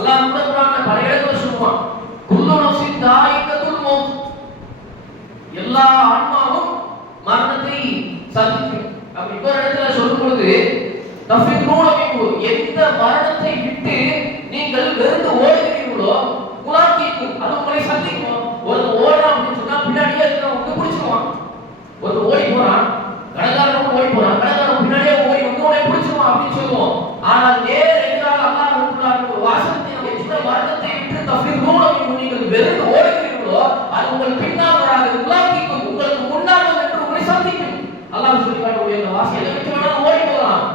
அல்லாஹ் கூட குர்ஆன்ல பல இடத்துல சொல்லுவான், குல்லு நஃப்ஸின் தாயிகத்துல் மௌத், எல்லா ஆன்மாவும் மரணத்தை சந்திக்கும். அப்படி இன்னொரு இடத்துல சொல்லும்போது தஃபிரூன மின்ஹு, எந்த மரணத்தை விட்டு நீங்கள் வெறுத்து ஓடுகிறீர்களோ முலாக்கீக்கும், அது உங்களை சந்திக்கும். ஒரு ஓடுறான் அப்படின்னு சொன்னா பின்னாடியே வந்து பிடிச்சிருவான். ஒரு ஓடி போறான், கடைக்காரன் ஓடி போறான், கடைக்காரன் பின்னாடியே ஓடி வந்து உன்னை பிடிச்சிருவான் அப்படின்னு சொல்லுவோம். ஆனால் நேர் எதிராக அல்லாஹ் ரப்பல் ஒரு வாசகத்தை நம்ம எந்த மரணத்தை விட்டு தஃபிரூன மின்ஹு, நீங்கள் வெறுத்து ஓடுகிறீர்களோ அது உங்கள் பின்னால் வராது, முலாக்கீக்கும், உங்களுக்கு முன்னால் வந்து உங்களை சந்திக்கும். அல்லாஹ் சொல்லி காட்டக்கூடிய அந்த வாசகத்தை விட்டு வேணாலும் ஓடி போகலாம்,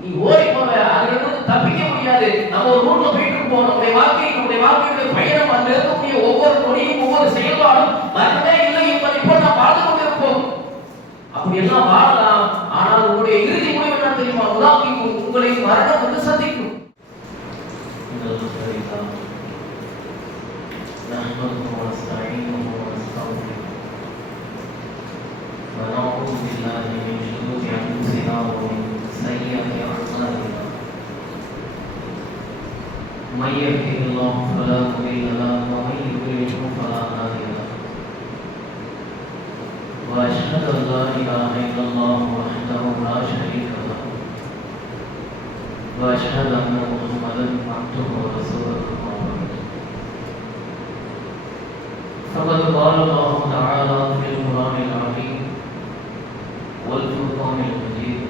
நீ ஓடி போவ, அதுல இருந்து தப்பிக்க முடியாது. நம்ம ஒரு ரூட்ல போயிட்டு இருப்போம், நம்முடைய வாழ்க்கையுடைய பயணம், அதுல இருக்கக்கூடிய ஒவ்வொரு நொடியும் ஒவ்வொரு செயல்பாடும் மரணமே இல்லை என்பதை போல் நாம் வாழ்ந்து கொண்டிருப்போம். அப்படி எல்லாம் வாழலாம். ஆனால் உங்களுடைய இறுதி முடிவு என்ன தெரியுமா? உலாக்கிக்கும், உங்களை மரணம் வந்து சந்திக்கும். ونعوذ بالله من شرور أنفسنا ومن سيئات أعمالنا من يهده الله فلا مضل له ومن يضلل فلا هادي له وأشهد أن لا إله إلا الله وحده لا شريك له وأشهد أن محمدا عبده ورسوله فقد قال الله تعالى في القرآن العظيم والفرقان المجيد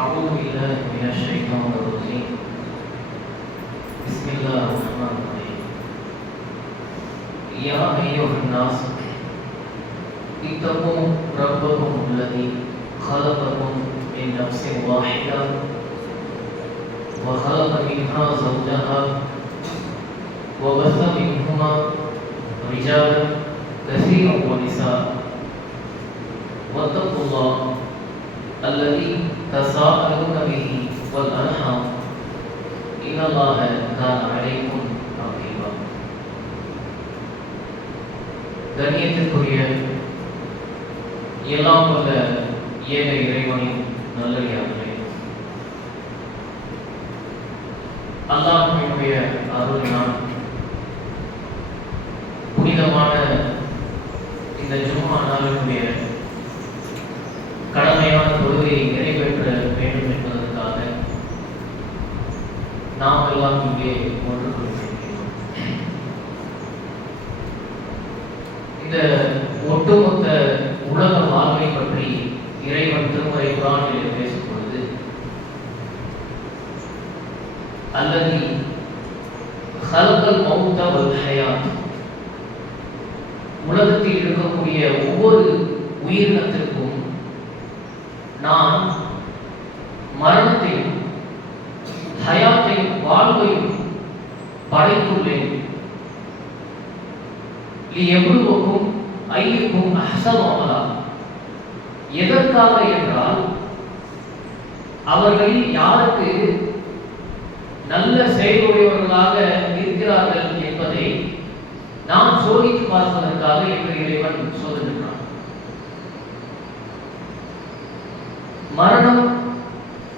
أعوذ بالله من الشيطان الرجيم بسم الله الرحمن الرحيم يا أيها الناس اتقوا ربكم الذي خلقكم من نفس واحدة وخلق منها زوجها وبث منهما رجالا كثيرا ونساء واتقوا الله الذي تساءلون به والأرحام إن الله كان عليكم رقيبا. கண்ணியத்திற்குரிய எல்லாம் வல்ல ஏக இறைவனின் நல்லடியார்களே, அல்லாஹ்வினுடைய அருளினால் புனிதமான இந்த ஜும்மா நாளுடைய கடமையான தொழுகையை நிறைவேற்ற வேண்டும் என்பதற்காக நாம் எல்லாம் இங்கே ஒன்று கொண்டிருக்கிறோம். இந்த ஒட்டுமொத்த உலக வாழ்வை பற்றி இறைவன் திருமறை குர்ஆனிலே பேசும் பொழுது அல்லதி ஹலகல் மௌத வல் ஹயாத், உலகத்தில் இருக்கக்கூடிய ஒவ்வொரு உயிரினத்திற்கும் நான் மரணத்தையும் ஹயாத்தையும் வாழ்வையும் படைத்துள்ளேன். லியப்லுவக்கும் ஐயுக்கும் அஹ்ஸனு அமலா, எதற்காக என்றால் அவர்களில் யாருக்கு நல்ல செயலுடையவர்களாக இருக்கிறார்கள் என்பதை நாம் சோதித்து பார்ப்பதற்காக என்று இறைவன் சொல்லுகிறான். மரணம்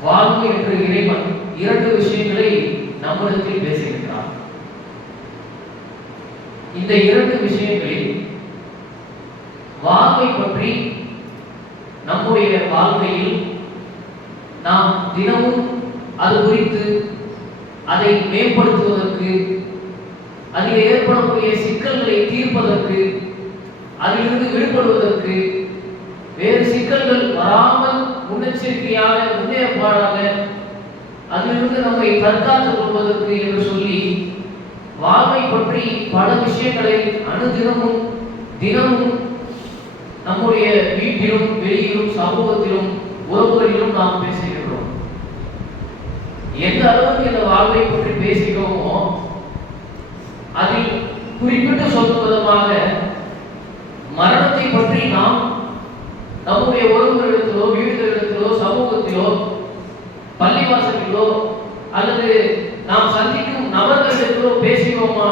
வாழ்வு என்று இறைவன் இரண்டு விஷயங்களை நம்மிடத்தில் பேசுகிறார். இந்த இரண்டு விஷயங்களில் வாழ்வை பற்றி நம்முடைய வாழ்க்கையில் நாம் தினமும் அது குறித்து அதை மேம்படுத்துவதற்கு, அதில் ஏற்படக்கூடிய சிக்கல்களை தீர்ப்பதற்கு, அதிலிருந்து விடுபடுவதற்கு, வேறு சிக்கல்கள் வராமல் முன்னெச்சரிக்கையாக முன்னேற்பாடாக அதிலிருந்து நம்மை தற்காத்துக் கொள்வதற்கு என்று சொல்லி வாழ்வை பற்றி பல விஷயங்களை அனுதினமும் தினமும் நம்முடைய வீட்டிலும் வெளியிலும் சமூகத்திலும் உறவுகளிலும் நாம் பேசுகிறோம். எந்த அளவுக்கு இந்த வாழ்வை பற்றி பேசுகிறோமோ அதில் குறிப்பிட்டு சொல்லும் விதமாக மரணத்தை பற்றி நாம் நம்முடைய உறவுகளிடத்திலோ வீடுகளிடத்திலோ சமூகத்திலோ பள்ளிவாசலிலோ அல்லது நாம் சந்திக்கும் நபர்களிடத்திலோ பேசுகிறோமா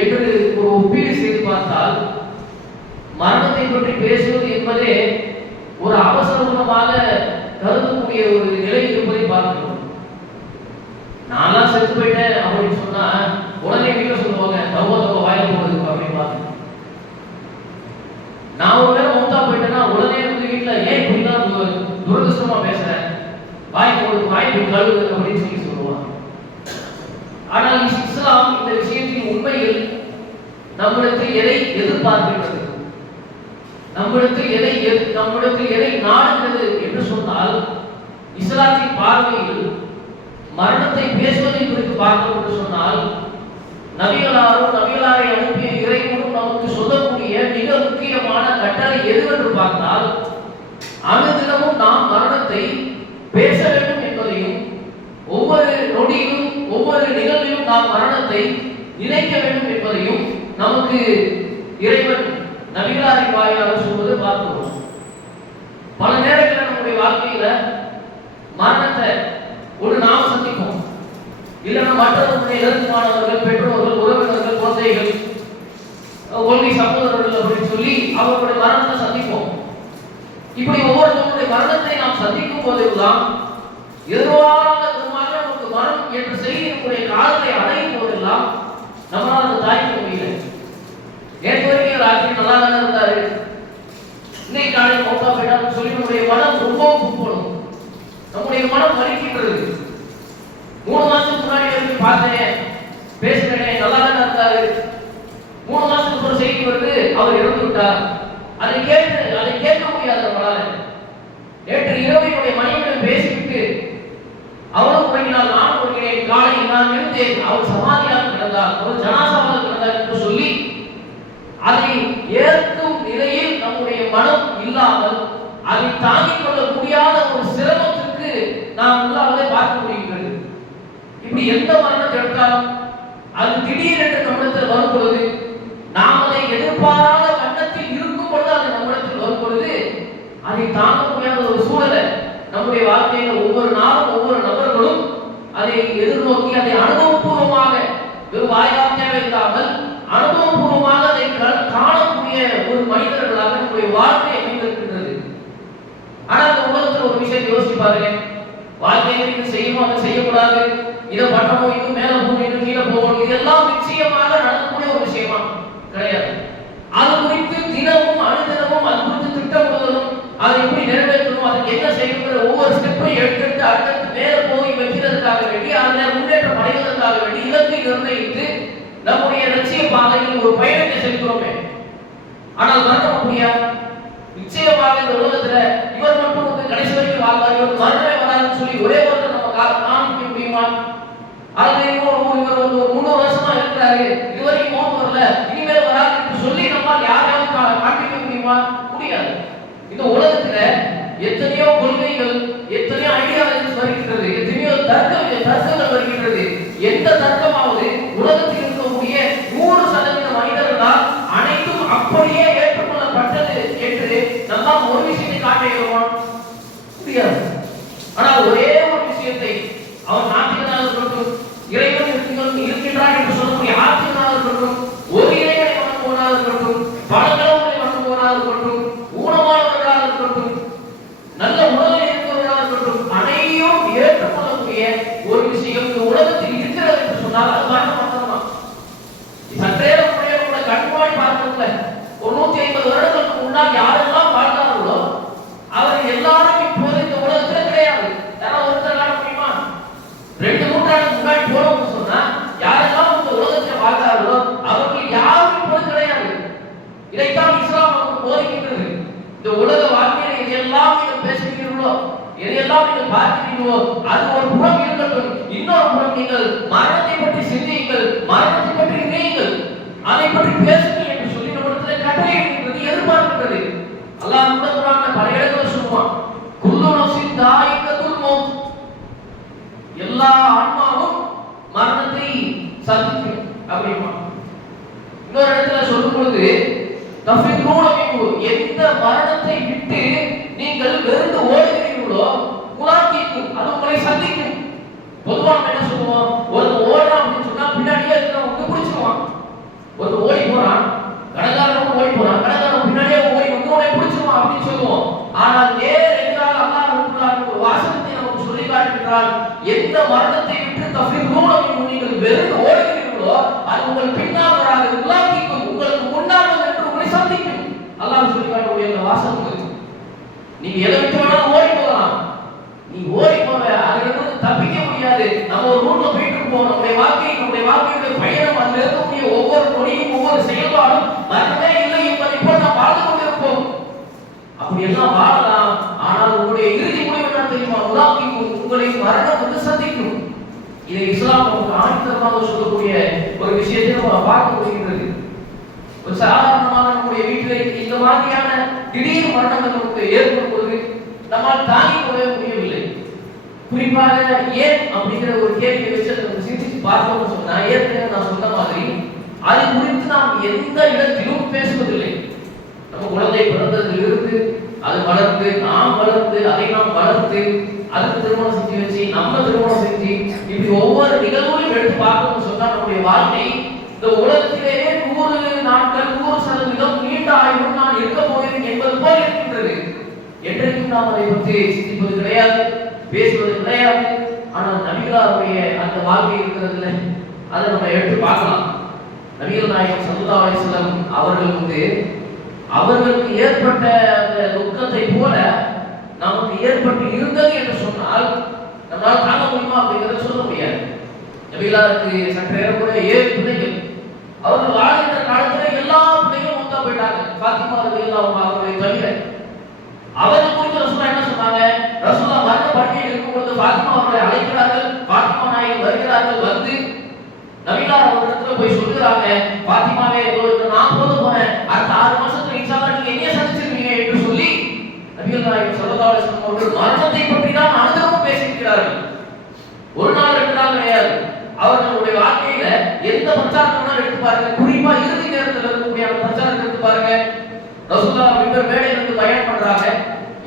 என்று ஒரு ஒப்பீடு செய்து பார்த்தால் மரணத்தை பற்றி பேசுவது என்பதே ஒரு அவசரமாக கருதக்கூடிய ஒரு நிலை இருப்பதை பார்க்கிறோம். நான்லாம் செத்து போயிட்டேன் அப்படின்னு சொன்னா உடனே வீட்டுல சொல்லுவாங்க தவோ தவோ வாயில போடுது அப்படின்னு பார்த்து. நான் ஒரு வேளை மௌத்தா போயிட்டேன்னா உடனே வந்து வீட்டுல ஏன் இப்படிலாம் துரதிருஷ்டமா பேசுறேன், வாய் போடு வாய் போய் கழுவு அப்படின்னு சொல்லி சொல்லுவாங்க. ஆனால் இஸ்லாம் இந்த விஷயத்தில் உண்மையில் நம்மிடத்தில் எதை எதிர்பார்க்கின்றது, நம்மிடத்தில் எதை நாடுகிறது என்று சொன்னால், இஸ்லாத்தின் பார்வையில் மரணத்தை பேசுவதை குறித்து பார்க்கும் என்று சொன்னால், நபிகளாரை அனுப்பிய இறைவனும் நமக்கு சொல்லக்கூடிய மிக முக்கியமான கட்டளை எதுவென்று பார்த்தால், அனுதினமும் நாம் மரணத்தை பேச வேண்டும் என்பதையும், ஒவ்வொரு நொடியிலும் ஒவ்வொரு நிகழ்விலும் நாம் மரணத்தை நினைக்க வேண்டும் என்பதையும் நமக்கு இறைவன் நபிகளாரின் வாயிலாக சொல்வதை பார்க்கிறோம். பல நேரங்களில் நம்முடைய வாழ்க்கையில மரணத்தை ஒரு நாம் சந்திப்போம், இல்லைன்னா மற்றவர்களுடைய நெருக்கமானவர்கள், பெற்றோர்கள், உறவினர்கள், குழந்தைகள், கொள்கை சகோதரர்கள் அப்படின்னு சொல்லி அவர்களுடைய மரணத்தை சந்திப்போம். இப்படி ஒவ்வொருத்தருடைய மரணத்தை நாம் சந்திக்கும் போதெல்லாம் எதிர்வாராத விதமாக நமக்கு மரணம் என்ற செய்தி நம்முடைய காலத்தை அடையும் போதெல்லாம் நம்மளால் அதை தாய்க்க முடியல. நேற்று வரைக்கும் ராத்திரி நல்லா தானே இருந்தாரு, இன்னைக்கு காலையில் மௌத்தா போயிட்டான்னு சொல்லி நம்முடைய மனம் ரொம்பவும் புண்படும், நம்முடைய மனம் வலிக்கின்றது. 3 மாசத்துக்கு முன்னாடி வரைக்கும் பார்த்தேன், பேசுறேனே, நல்லா தானே இருந்தாரு, 3 மாசத்துக்கு ஒரு செய்தி வருது அவர் இறந்து விட்டார். அதை கேட்க முடியாது நம்மளால. நேற்று இரவு என்னுடைய மனைவியிடம் பேசிவிட்டு அவளும் உறங்கினாள், நான் உறங்கினேன், காலையில் நான் இருந்தேன், அவர் சமாதியாக கிடந்தார், அவர் ஜனாசாவாக கிடந்தார் என்று சொல்லி அதை ஏற்கும் நிலையில் நம்முடைய மனம் இல்லாமல் அதை தாங்கிக் கொள்ள முடியாத ஒரு சிரமத்திற்கு நாம் உள்ளாவதை பார்க்க முடிகிறது. இப்படி எந்த மரணத்தை எடுத்தாலும் அது திடீரென்று நம்மிடத்தில் வரும் பொழுது, நாம் அதை எதிர்பாராத வண்ணத்தில் இருக்கும் பொழுது அது நம்மிடத்தில் வரும் பொழுது அதை தாங்க முடியாத ஒரு சூழலை நம்முடைய வாழ்க்கையில ஒவ்வொரு நாளும் ஒவ்வொரு நபர்களும் அதை எதிர்நோக்கி அதை அனுபவபூர்வமாக, வெறும் வாய்வார்த்தையாக இல்லாமல் அனுபவபூர்வமாக அதை காணக்கூடிய ஒரு மனிதர்களாக நம்முடைய வாழ்க்கை அமைந்திருக்கின்றது. ஆனால் அந்த உலகத்தில் ஒரு விஷயத்தை யோசிச்சு பாருங்க, வாழ்க்கையில இது செய்யணும், அதை செய்யக்கூடாது, இதை பண்ணணும், இது மேல போகணும், இது கீழே போகணும், இதெல்லாம் நிச்சயமாக நடக்கக்கூடிய ஒரு விஷயமா கிடையாது. அது குறித்து தினமும் அனுதினமும் அது குறித்து திட்டமிடுவதும், அதை எப்படி நிறைவேற்றணும், அதுக்கு என்ன செய்யணுங்கிற ஒவ்வொரு ஸ்டெப்பையும் எடுத்து அடுத்தடுத்து மேல போய் வைக்கிறதுக்காக வேண்டி, அதில் முன்னேற்றம் அடைவதற்காக வேண்டி இலக்கை நிர்ணயித்து நம்முடைய லட்சிய பாதையில் ஒரு பயணத்தை செலுத்துறோமே. ஆனால் மறக்க முடியாது, நிச்சயமாக இந்த உலகத்துல இவர் மட்டும் வந்து கடைசி வரைக்கும் வாழ்வார், இவர் மரணமே வராதுன்னு சொல்லி ஒரே ஒருத்தர் நம்ம காமிக்க முடியுமா? அது இவர் ஒரு 300 வருஷமா இருக்கிறாரு, இதுவரைக்கும் மௌத் வரல, இனிமேல் வராதுன்னு சொல்லி நம்மால் யாரையாவது காண்பிக்க முடியுமா? முடியாது. இந்த உலகத்துல எத்தனையோ கொள்கைகள், எத்தனையோ ஐடியாலஜிஸ் வருகின்றது, எத்தனையோ தர்க்கங்கள் வருகின்றது. எந்த தர்க்கமாவது உலகத்தில் இருக்கக்கூடிய 100% மனிதர்களால் அனைத்தும் அப்படியே ஏற்றுக்கொள்ளப்பட்டது என்று நம்மால் ஒரு விஷயத்தை காட்ட இயலுமா? முடியாது. ஆனால் ஒரே ஒரு விஷயத்தை, அவன் நாத்திகனாக இருக்கட்டும், இறைவன் இருக்கின்றான் என்று சொல்லக்கூடிய ஆத்திகனாக இருக்கட்டும், ஒரு இறைவனை வணங்குவனாக இருக்கட்டும், பல கடவுளை வணங்குவனாக இருக்கட்டும், ஊனமானவர்களாக இருக்கட்டும், நல்ல உணவை இருக்கிறவர்களாக இருக்கட்டும், அனைவரும் ஏற்றுக்கொள்ளக்கூடிய ஒரு விஷயம் இந்த உலகத்தில் இருக்கிறது என்று சொன்னால் அது மரணம் மட்டும்தான். சற்றே கூட கண்மாடி பார்க்கல, ஒரு 150 வருடங்களுக்கு முன்னால் யாரெல்லாம் வாழ்ந்தார்களோ அவர்கள் எல்லாரும் இப்போது இந்த உலகத்தில் கிடையாது. யாராவது ஒருத்தர் காண முடியுமா? 2 நூற்றாண்டுக்கு முன்னாடி போறோம்னு சொன்னா யாரெல்லாம் இந்த உலகத்தில் வாழ்ந்தார்களோ அவர்கள் யாரும் இப்போது கிடையாது. இதைத்தான் இஸ்லாம் நமக்கு போதிக்கின்றது. இந்த உலக வாழ்க்கையில எதையெல்லாம் நீங்கள் பேசுகிறீர்களோ, எதையெல்லாம் நீங்கள் பார்க்கிறீர்களோ, அது ஒரு புறம் இருக்கட்டும், இன்னொரு புறம் நீங்கள் மரணத்தை பற்றி சிந்தியுங்கள், மரணத்தை பற்றி நினையுங்கள், அதை பற்றி பேசுங்கள் என்று சொல்லி நம்மிடத்தில் கட்டளையிடுகிறது, எதிர்பார்க்கின்றது. அல்லாஹ் குர்ஆன்ல பல இடங்களில் சொல்லுவான், குல்லு நஃப்ஸின் தாயிகத்துல் மௌத், எல்லா ஆன்மாவும் மரணத்தை சந்திக்கும் அப்படிமா. இன்னொரு இடத்துல சொல்லும் பொழுது எந்த மரணத்தை விட்டு நீங்கள் வெறுத்து ஓடுகிறீர்களோ முலாக்கிக்கும், அது உங்களை சந்திக்கும். பொதுவாக என்ன சொல்லுவோம், ஒரு ஓடுறான் அப்படின்னு சொன்னா பின்னாடியே இருக்கிறவங்க பிடிச்சிருவான். ஒரு ஓடி போறான், கடைக்காரன் ஓடி போறான், கடைக்காரன் பின்னாடியே ஓடி வந்து உடனே பிடிச்சிருவான் அப்படின்னு சொல்லுவோம். ஆனால் நேர் எதிராக அல்லாஹ் ஒரு வாசகத்தை நமக்கு சொல்லி காட்டுகிறார், எந்த மரணத்தை விட்டு நீங்கள் வெறும் ஓடுகிறீர்களோ அது உங்கள் பின்னால் வராது, உலாக்கிக்கும், உங்களுக்கு முன்னால் என்று உங்களை சந்திக்கும். அல்லாஹ் சொல்லி காட்டக்கூடிய அந்த வாசகம், நீங்க எதை விட்டு வேணாலும் ஓடி போகலாம், நீ ஓடி போவ, அதிலிருந்து தப்பிக்க முடியாது. நம்ம ஒரு ரூட்ல போயிட்டு இருப்போம், நம்முடைய வாழ்க்கையுடைய பயணம், அதில் இருக்கக்கூடிய ஒவ்வொரு நொடியும் ஒவ்வொரு செயல்பாடும் மரணமே இல்லை என்பதை போல் நாம் வாழ்ந்து கொண்டிருப்போம். அப்படி எல்லாம் வாழலாம். ஆனால் உங்களுடைய இறுதி முடிவு என்ன தெரியுமா? உலாக்கிக்கும், உங்களை மரணம் வந்து சந்திக்கும். இதை இஸ்லாம் நமக்கு ஆணித்தரமாக சொல்லக்கூடிய ஒரு விஷயத்தை நம்ம பார்க்க முடிகிறது. ஒரு சாதாரணமாக நம்முடைய வீட்டில் இந்த மாதிரியான திடீர் மரணங்கள் நமக்கு ஏற்படும் பொழுது நம்மால் தாங்கிக் கொள்ளவே முடியவில்லை. குறிப்பாக ஏன் அப்படிங்கிற ஒரு கேள்வியை வச்சு நம்ம சிந்திச்சு பார்க்கணும்னு சொன்னா, ஏற்கனவே நான் சொன்ன மாதிரி அது குறித்து நாம் எந்த இடத்திலும் பேசுவதில்லை. நம்ம குழந்தை பிறந்ததிலிருந்து அது வளர்ந்து, நாம் வளர்ந்து, அதை நாம் வளர்த்து, அதுக்கு திருமணம் செஞ்சு வச்சு, நம்ம திருமணம் செஞ்சு, இப்படி ஒவ்வொரு நிகழ்வுகளையும் எடுத்து பார்க்கணும்னு சொன்னா நம்முடைய வாழ்க்கை இந்த உலகத்திலேயே 100 நாட்கள் 100% நீண்ட ஆயுள் நான் இருக்க போகிறேன் என்பது போல் இருக்கின்றது. என்றைக்கும் நாம் அதை பற்றி சிந்திப்பது கிடையாது, பேசுவது கிடையாது. ஆனால் நபிகளாருடைய அந்த வாழ்க்கை இருக்கிறதுல அதை நம்ம எடுத்து பார்க்கலாம். நபிகள் நாயகம் ஸல்லல்லாஹு அலைஹி வஸல்லம் அவர்கள் வந்து அவர்களுக்கு ஏற்பட்ட அந்த துக்கத்தை போல நமக்கு ஏற்பட்டு இருந்தது என்று சொன்னால் நம்மளால் தாங்க முடியுமா அப்படிங்கிறத சொல்ல முடியாது. நபிகளாருக்கு சற்றேறக்குற 7 பிள்ளைகள். அவர்கள் வாழ்கின்ற காலத்துல எல்லா பிள்ளைகளும் மூத்தா போயிட்டாங்க, பாத்திமா ரலியல்லாஹு அன்ஹா அவர்களை தவிர. அவர்கள் குறித்து ரசூலுல்லாஹ் என்ன சொன்னாங்க? ரசூலுல்லாஹ் மரண படுக்கையில் இருக்கும்போது பாத்திமா அவர்களை அழைக்கிறார்கள். பாத்திமா நாயகி வருகிறார்கள். வந்து நபிகளார் அவர்களிடத்துல போய் சொல்கிறாங்க, பாத்திமாவே நான் போறேன், அடுத்த 6 மாசத்துல இன்ஷா அல்லாஹ் நீங்க என்னைய சந்திச்சிருவீங்க என்று சொல்லி நபிகள் நாயகம் ஸல்லல்லாஹு அலைஹி வஸல்லம் அவர்கள் மரணத்தை பற்றி தான் அனுதினமும் பேசியிருக்கிறார்கள். ஒரு நாள் 2 நாள் கிடையாது. அவர்களுடைய வாழ்க்கையில எந்த பிரச்சாரத்தை எடுத்து பாருங்க, குறிப்பா இறுதி நேரத்தில் இருக்கக்கூடிய அந்த பிரச்சாரத்தை எடுத்து பாருங்க. ரசூலுல்லாஹ் மிம்பர் மேடையில் இருந்து பயன் பண்றாங்க.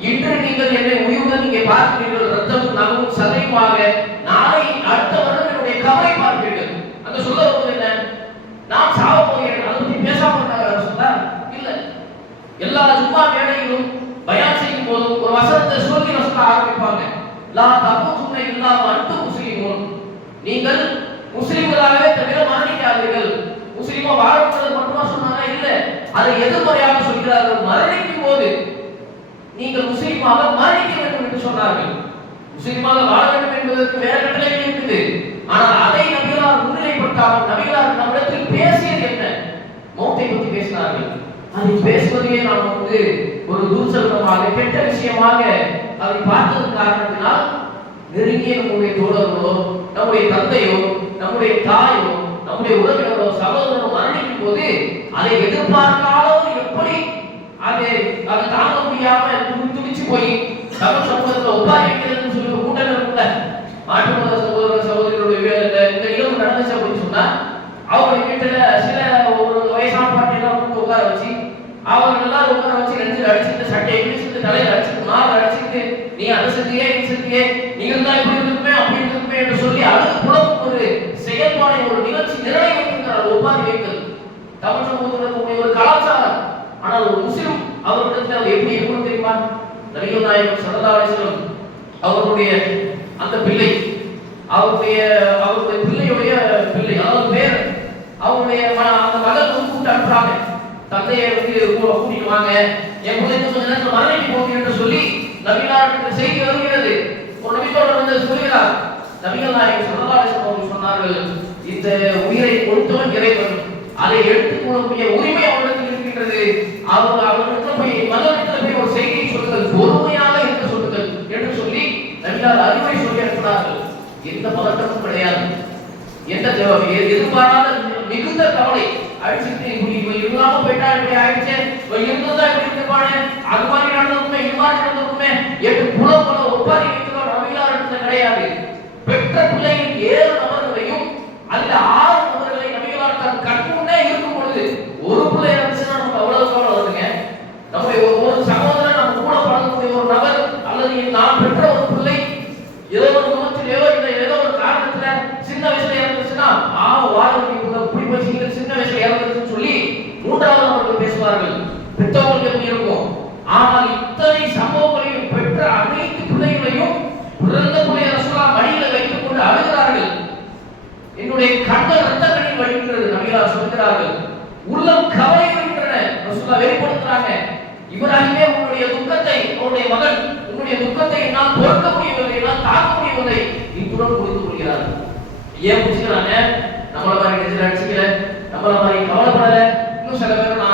இன்று நீங்கள் என்னை உயிருடன் நீங்க பார்க்கிறீர்கள், ரத்தமும் நகமும் சதையுமாக, நாளை அடுத்த வருடம் என்னுடைய கபரை பார்ப்பீர்கள். அங்க சொல்ல வருவது என்ன? நாம் சாவ போகிறேன், அதை பத்தி பேசாம இருந்தாங்க ரசூலுல்லாஹ் இல்ல. எல்லா ஜும்மா மேடையிலும் பயான் செய்யும் போதும் ஒரு வசனத்தை சொல்லி ரசூலுல்லாஹ் ஆரம்பிப்பாங்க. லா தமூதுன்ன இல்லா வஅன்தும் முஸ்லிமூன், நீங்கள் முஸ்லிம்களாகவே தவிர மரணிக்காதீர்கள். முஸ்லிமா வாழப்படுறது மட்டுமா சொன்னாங்க? இல்ல, அதை எதிர்மறையாக சொல்கிறார்கள். மரணிக்கும் போது நீங்கள் முஸ்லிமாக மரணிக்க வேண்டும் என்று சொன்னார்கள். முஸ்லிமாக வாழ வேண்டும் என்பதற்கு வேற கட்டளைகள் இருக்குது. ஆனால் அதை நபிகளார் முன்னிலைப்படுத்தாமல் நபிகளார் நம்மிடத்தில் பேசியது என்ன? மௌத்தை பற்றி பேசினார்கள். அதை பேசுவதையே நாம் வந்து ஒரு துர்சலமாக கெட்ட விஷயமாக அதை பார்த்தது காரணத்தினால் நெருங்கிய நம்முடைய தோழர்களோ, நம்முடைய தந்தையோ, நம்முடைய தாயோ, நம்முடைய உறவினரோ, சகோதரனோ மரணிக்கும் போது அதை எதிர்பார்க்காதோ எப்படி அதை தாங்க முடியாம துடிச்சு போய் தமிழ் சமூகத்தில் ஒப்பாரி வைக்கிறதுன்னு சொல்லி ஒரு கூட்டம் இருக்குல்ல, மாற்று மத சகோதர சகோதரிகளுடைய இந்த நிகழ்வு நடந்துச்சு அப்படின்னு சொன்னா அவங்க வீட்டுல சில ஒரு வயசான பாட்டியெல்லாம் கூப்பிட்டு உட்கார வச்சு அவர்கள் எல்லாரும் உட்கார வச்சு நெஞ்சில் அடிச்சுட்டு சட்டையை இடிச்சுட்டு தலையில அடிச்சுட்டு நாள் அடிச்சுட்டு நீ அதை செஞ்சியே இது செஞ்சியே நீங்கள் தான் இப்படி இருக்குமே அப்படி இருக்குமே என்று சொல்லி அழுது புலம்பும் ஒரு செயல்பாடை ஒரு நிகழ்ச்சி நிறைய வைத்திருக்கிறார். ஒப்பாரி வைத்தல் தமிழ் சமூகத்தினுடைய ஒரு கலாச்சாரம். ஆனால் ஒரு முஸ்லிம் அவர்களிடத்தில் அது எப்படி இருக்கும் தெரியுமா? நபிகள் நாயகம் ஸல்லல்லாஹு அலைஹி வஸல்லம் அவருடைய அந்த பிள்ளை, அவருடைய பிள்ளையுடைய பிள்ளை, அதாவது பேர், அவருடைய அந்த மகள் கூப்பிட்டு அனுப்புறாங்க. தந்தையை வந்து கூட்டிட்டு வாங்க, என் பிள்ளைக்கு கொஞ்ச நேரத்தில் மரணிக்கு போங்க என்று சொல்லி நபிகளாருக்கு செய்தி வருகிறது. ஒரு நபித்தோடு வந்து சொல்கிறார். நபிகள் நாயகம் ஸல்லல்லாஹு அலைஹி வஸல்லம் சொன்னார்கள், இந்த உயிரை கொடுத்தவன் இறைவன், அதை எடுத்துக்கொள்ளக்கூடிய உரிமை அவர்களுக்கு இருக்கின்றது. அவர்களிடத்தில் போய் மகளிடத்தில் போய் ஒரு செய்தியை சொல்லுங்கள், பொறுமையாக இருக்க சொல்லுங்கள் என்று சொல்லி நபிகளார் அறிவுரை சொல்லி அனுப்பினார்கள். எந்த பதட்டமும் கிடையாது, எந்த எதிர்பாராத மிகுந்த கவலை அடிச்சுட்டு இப்படி இல்லாம போயிட்டா இப்படி ஆயிடுச்சு, இருந்ததா இப்படி இருப்பானே, அது மாதிரி நடந்திருக்குமே, இது மாதிரி நடந்திருக்குமே என்று புல ஒப்பாரி வைக்கிறோம். நபிகளார் இடத்துல கிடையாது. பெற்ற பிள்ளையின் 7 நபர்களையும் அதில் 6 நபர்களை நபிகளார் தன் கண் முன்னே இருக்கும் பொழுது ஒரு பிள்ளை இருந்துச்சுன்னா நமக்கு அவ்வளவு கவலை வருதுங்க. நம்முடைய ஒரு சகோதரன் நம்ம கூட பழகக்கூடிய ஒரு நபர் அல்லது நான் பெற்ற ஒரு பிள்ளை ஏதோ ஒரு விபத்திலேயோ இல்லை ஏதோ ஒரு காரணத்துல சின்ன வயசுல இறந்துச்சுன்னா வாழ்க்கை இப்படி வச்சுக்கிட்டு சின்ன வயசுல இறந்துச்சுன்னு சொல்லி 3வது அவர்கள் பேசுவார்கள். பெற்றவங்களுக்கு எப்படி இருக்கும்? ஆனால் இத்தனை சம்பவங்களையும் பெற்ற அனைத்து பிள்ளைகளையும் பிறந்த பிள்ளை ரசூலுல்லாஹ் மடியில வைத்துக் கொண்டு அழுகிறார்கள். இவருடைய கண்கள் ரத்த கண்ணீர் வடிகின்றது. நபிகளார் சொல்கிறார்கள், உள்ளம் கவலைகின்றன. ரசூலுல்லாஹ் வெளிப்படுத்துறாங்க, இப்ராஹிமே உன்னுடைய துக்கத்தை, உன்னுடைய மகன் உன்னுடைய துக்கத்தை என்னால் பொறுக்க முடியவில்லை, என்னால் தாங்க முடியவில்லை இத்துடன் புரிந்து கொள்கிறார். ஏன் புரிஞ்சுக்கிறாங்க? நம்மள மாதிரி அடிச்சுக்கல, நம்மள மாதிரி கவலைப்படல. இன்னும் சில பேர்னா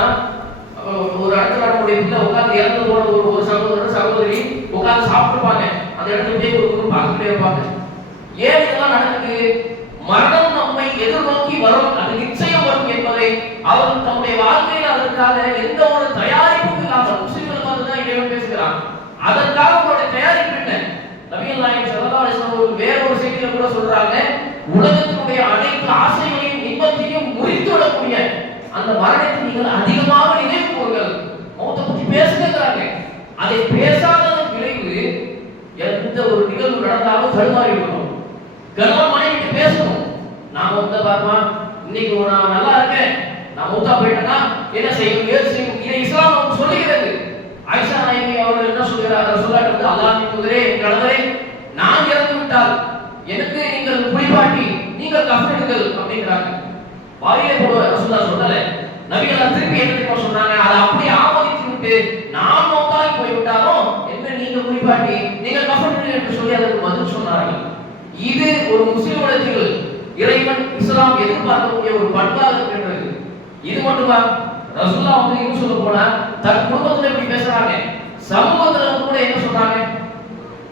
ஒரு இடத்துல நம்முடைய பிள்ளை உட்காந்து இறந்து போன ஒரு சகோதரர் சகோதரி உட்காந்து சாப்பிட்டுப்பாங்க. அந்த இடத்துல போய் ஒரு பார்த்துட்டே இருப்பாங்க. ஏன் இதெல்லாம் நடக்குது? மரணம் நம்மை எதிர்நோக்கி வரும், அது நிச்சயம் வரும் என்பதை அவர்கள் தம்முடைய வாழ்க்கையில் அதற்காக எந்த ஒரு தயாரிப்பும் இல்லாமல் முஸ்லிம்கள் பார்த்துதான் இறைவன் பேசுகிறான். அதற்காக உங்களுடைய தயாரிப்பு என்ன? நபிகள் நாயகம் ஸல்லல்லாஹு அலைஹி வஸல்லம் வேற ஒரு செய்தியில கூட சொல்றாங்க, உலகத்தினுடைய அனைத்து ஆசைகளையும் நிம்மதியையும் முறித்து விடக்கூடிய அந்த மரணத்தை நீங்கள் அதிகமாக நினைவு கூறுங்கள். மௌத்தை பற்றி பேசுகிறாங்க. அதை பேசாததன் விளைவு எந்த ஒரு நிகழ்வு நடந்தாலும் தடுமாறி விடணும். கர்வம் மனைவிட்டு பேசணும். நான் வந்து பாருமா இன்னைக்கு நான் நல்லா இருக்கேன், நான் மூத்தா போயிட்டேன்னா என்ன செய்யும், ஏது செய்யும், இதை இஸ்லாம் நமக்கு சொல்லுகிறது. ஆயிஷா நாயகி அவர்கள் என்ன சொல்கிறார்கள்? சொல்லாட்டு அல்லாஹ்வின் தூதரே, என் கணவரே, நான் இறந்து விட்டால் எனக்கு நீங்கள் குளிப்பாட்டி நீங்கள் கஃனிடுங்கள் அப்படிங்கிறாங்க. வாயிலே போடுவ ரசூலுல்லாஹ் சொல்லல. நபிகள் திருப்பி என்ன சொன்னாங்க? அதை அப்படியே ஆமோதித்து விட்டு நான் மௌத்தாகி போய்விட்டாலும் என்ன நீங்க குளிப்பாட்டி நீங்கள் கஃனிடுங்கள் என்று சொல்லி அதற்கு பதில் சொன்னார்கள். இது ஒரு முஸ்லிம்களிடத்தில் இறைவன் இஸ்லாம் எதிர்பார்க்கக்கூடிய ஒரு பண்பாக இருக்கின்றது. இது மட்டுமா? ரசூலுல்லாஹ் வந்து இன்னும் சொல்ல போனா தன் குடும்பத்துல எப்படி பேசுறாங்க, சமூகத்துல கூட என்ன சொல்றாங்க?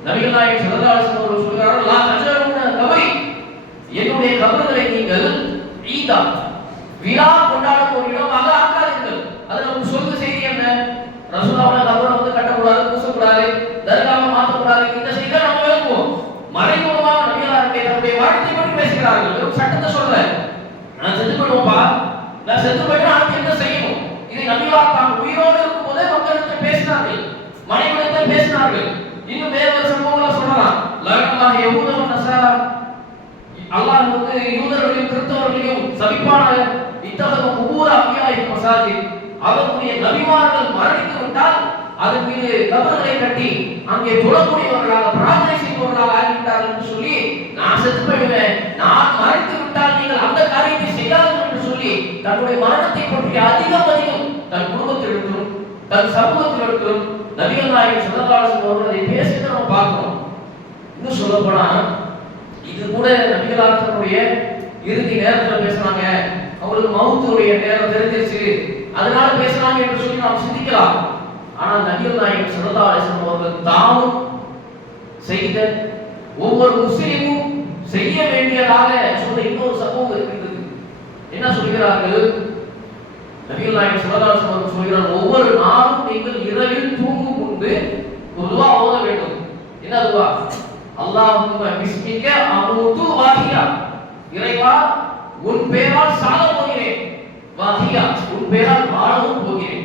நபிகள் நாயகம் ஸல்லல்லாஹு அலைஹி வஸல்லம் சொல்றார்கள், லா தஜருன கபரி, என்னுடைய கபர்களை நீங்கள் ஈதா விழா கொண்டாடும் ஒரு இடமாக ஆக்காதீர்கள். அது நமக்கு சொல்லுற செய்தி என்ன? ரசூலுல்லாஹ் கபரை வந்து கட்டக்கூடாது, பூசக்கூடாது, தர்காவை மாற்றக்கூடாது. இந்த செய்தியை நம்ம விளக்குவோம். மறைமுகமாக நபிகளாருடைய தன்னுடைய வாழ்க்கை பற்றி பேசுகிறார்கள். வெறும் சட்டத்தை சொல்லல, நான் செத்து போயிடுவோம்பா, நான் செத்து போயிட்டா அடுத்து என்ன செய்யணும், இதை நபிகளார் தான் உயிரோடு இருக்கும் போதே மக்களிடத்தில் பேசினார்கள், மனைவிடத்தில் பேசினார்கள். இன்னும் வேற ஒரு சம்பவங்களை சொல்லலாம். லஅனல்லாஹு யஹூத வ நஸாரா, அல்லாஹ் வந்து யூதர்களையும் கிறிஸ்தவர்களையும் சபிப்பானாக. இத்தகது குபூர அன்பியாஇ மசாஜித், அவர்களுடைய நபிமார்கள் மரணித்து விட்டால் அதன் மீது கபர்களை கட்டி அங்கே தொழக்கூடியவர்களாக பிரார்த்தனை செய்பவர்களாக ஆகிவிட்டார்கள் என்று சொல்லி, நான் செத்து போயிடுவேன், நான் மரணித்து விட்டால் நீங்கள் அந்த காரியத்தை செய்யாதீர்கள் என்று சொல்லி தன்னுடைய மரணத்தை பற்றி அதிகம் தன் குடும்பத்திலிருந்தும் தன் சமூகத்திலிருந்தும் நபிகள் நாயகம் ஸல்லல்லாஹு அலைஹி வஸல்லம் அவர்கள் அதை பேசிட்டு நம்ம பார்க்கிறோம். இன்னும் சொல்ல போனா இது கூட நபிகளார் தன்னுடைய இறுதி நேரத்தில் பேசுறாங்க. அவங்களுக்கு மௌத்துடைய நேரம் தெரிஞ்சிருச்சு, அதனால பேசுறாங்க என்று சொல்லி நாம் சிந்திக்கலாம். ஆனால் நபிகள் நாயகம் ஸல்லல்லாஹு அலைஹி வஸல்லம் அவர்கள் தாமும் செய்த ஒவ்வொரு முஸ்லிமும் செய்ய வேண்டியதாக சொன்ன இன்னொரு சம்பவம் இருக்கின்றது. என்ன சொல்கிறார்கள்? நபிகள் நாயகம் ஸல்லல்லாஹு அலைஹி வஸல்லம் சொல்கிறார், ஒவ்வொரு நாளும் நீங்கள் இரவில் தூங்கும் முன்பு ஒரு துஆ ஓத வேண்டும். என்ன துஆ? அல்லாஹும்ம பிஸ்மிக அமூது வாஹியா, இறைவா உன் பெயரால் சாக போகிறேன், வாஹியா உன் பெயரால் வாழவும் போகிறேன்.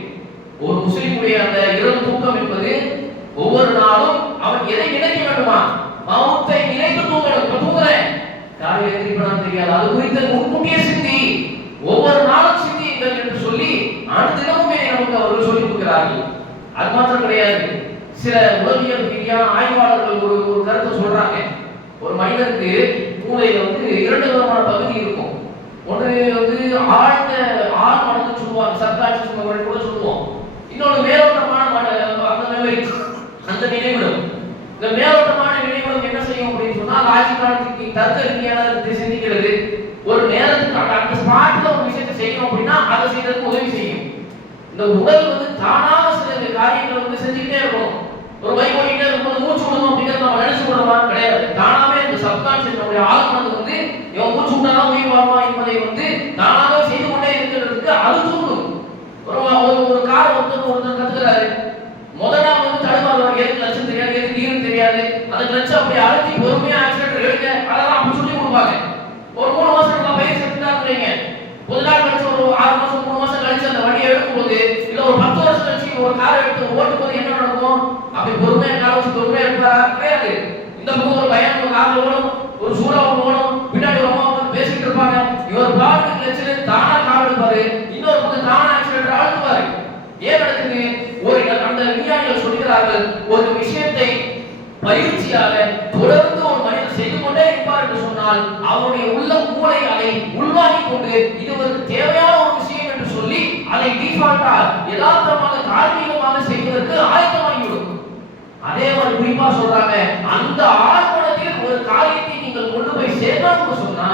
ஒரு முஸ்லிமுடைய அந்த இரவு தூக்கம் என்பது ஒவ்வொரு நாளும் அவன் எதை நினைக்க வேண்டுமா? மௌத்தை நினைத்து தூங்கணும். இப்ப தூங்குறேன், காலையில் எந்திரிப்பதான் தெரியாது, அது குறித்து முன்கூட்டியே சிந்தி, ஒவ்வொரு நாளும் சிந்தியுங்கள் என்று சொல்லி அனுதினமுமே நமக்கு அவர்கள் சொல்லிக் கொடுக்கிறார்கள். அது மாத்திரம் கிடையாது, சில உளவியல் ரீதியான ஆய்வாளர்கள் ஒரு கருத்தை சொல்றாங்க. ஒரு மனிதனுக்கு மூளையில வந்து இரண்டு விதமான பகுதி இருக்கும். ஒன்று வந்து ஆழ்ந்த ஆழ் மனது சொல்லுவாங்க, சப்கான்ஷியஸ் மெமரி கூட சொல்லுவோம். இன்னொரு மேலோட்டமான அந்த மெமரி, அந்த நினைவிடம். இந்த மேலோட்டமான நினைவிடம் என்ன செய்யும் அப்படின்னு சொன்னா, லாஜிக்கலான திங்கிங், தர்க்க ரீதியான சிந்திக்கிறது. ஒரு நேரத்துக்கு அந்த ஸ்பாட்ல ஒரு விஷயத்தை செய்யணும் அப்படின்னா அதை செய்யறதுக்கு உதவி செய்யும். இந்த உடல் வந்து தானாக சில காரியங்களை வந்து செஞ்சுக்கிட்டே இருக்கணும். ஒரு பைக் ஓட்டிட்டே இருக்கும்போது மூச்சு விடணும் அப்படிங்கிறது நம்ம நினைச்சு விடுறோமா? கிடையாது. தானாவே இந்த சப்கான்ஷியஸ் நம்முடைய ஆழ்மனது வந்து இவன் மூச்சு விட்டாதான் உயிர் வருமா என்பதை வந்து தானாக செய்து கொண்டே இருக்கிறதுக்கு அது தூண்டும். ஒரு கார் ஒருத்தர் கத்துக்கிறாரு, முதல் நாள் வந்து தடுமாறுவார், எது கிளட்ச் தெரியாது, எது கீர் தெரியாது, அந்த கிளட்ச் அப்படி அழுத்தி பொறுமையா ஆக்சிலேட்டர் எடுங்க, அதெல்லாம் அப்படி சொல்லி கொடுப்பாங்க. ஒரு 3 மாசம் பயிர் செஞ்சுதான் இருக்கீங்க. முதல் நாள் கழிச்சு ஒரு 6 மாசம் 3 மாசம் கழிச்சு அந்த வண்டியை எடுக்கும்போது, இல்ல ஒரு 10 வருஷம் கழிச்சு ஒரு காரை எடுத்து ஓட்டும் போது என்ன நடக்கும்? அப்படி பொறுமையா காலை வச்சு பொறுமையா எடுப்பாரா? கிடையாது. இந்த பக்கம் ஒரு பையன் ஒரு கார்ல ஓடும், ஒரு சூறா ஓடும், பின்னாடி ஒரு அம்மா வந்து பேசிட்டு இருப்பாங்க. இவர் பாட்டு கிளட்ச்ல தானா கால் எடுப்பாரு, இன்னொரு பக்கம் தானா ஆக்சிலேட்டர் அழுத்துவாரு. ஏன் நடக்குது? ஒரு அந்த விஞ்ஞானிகள் சொல்கிறார்கள், ஒரு விஷயத்தை பயிற்சியாக தொடர்ந்து ஒரு மனிதன் செய்து கொண்டே இருப்பார் என்று சொன்னால் அவருடைய அவருடைய உள்ள மூளை அதை உள்வாங்கிக் கொண்டு இது ஒரு தேவையான ஒரு விஷயம் என்று சொல்லி அதை டிஃபால்ட்டா யதார்த்தமாக தார்மீகமாக செய்வதற்கு ஆயத்தமாகிவிடும். அதே மாதிரி குறிப்பா சொல்றாங்க, அந்த ஆழ்மனத்தில் ஒரு காரியத்தை நீங்கள் கொண்டு போய் சேர்க்கணும்னு சொன்னா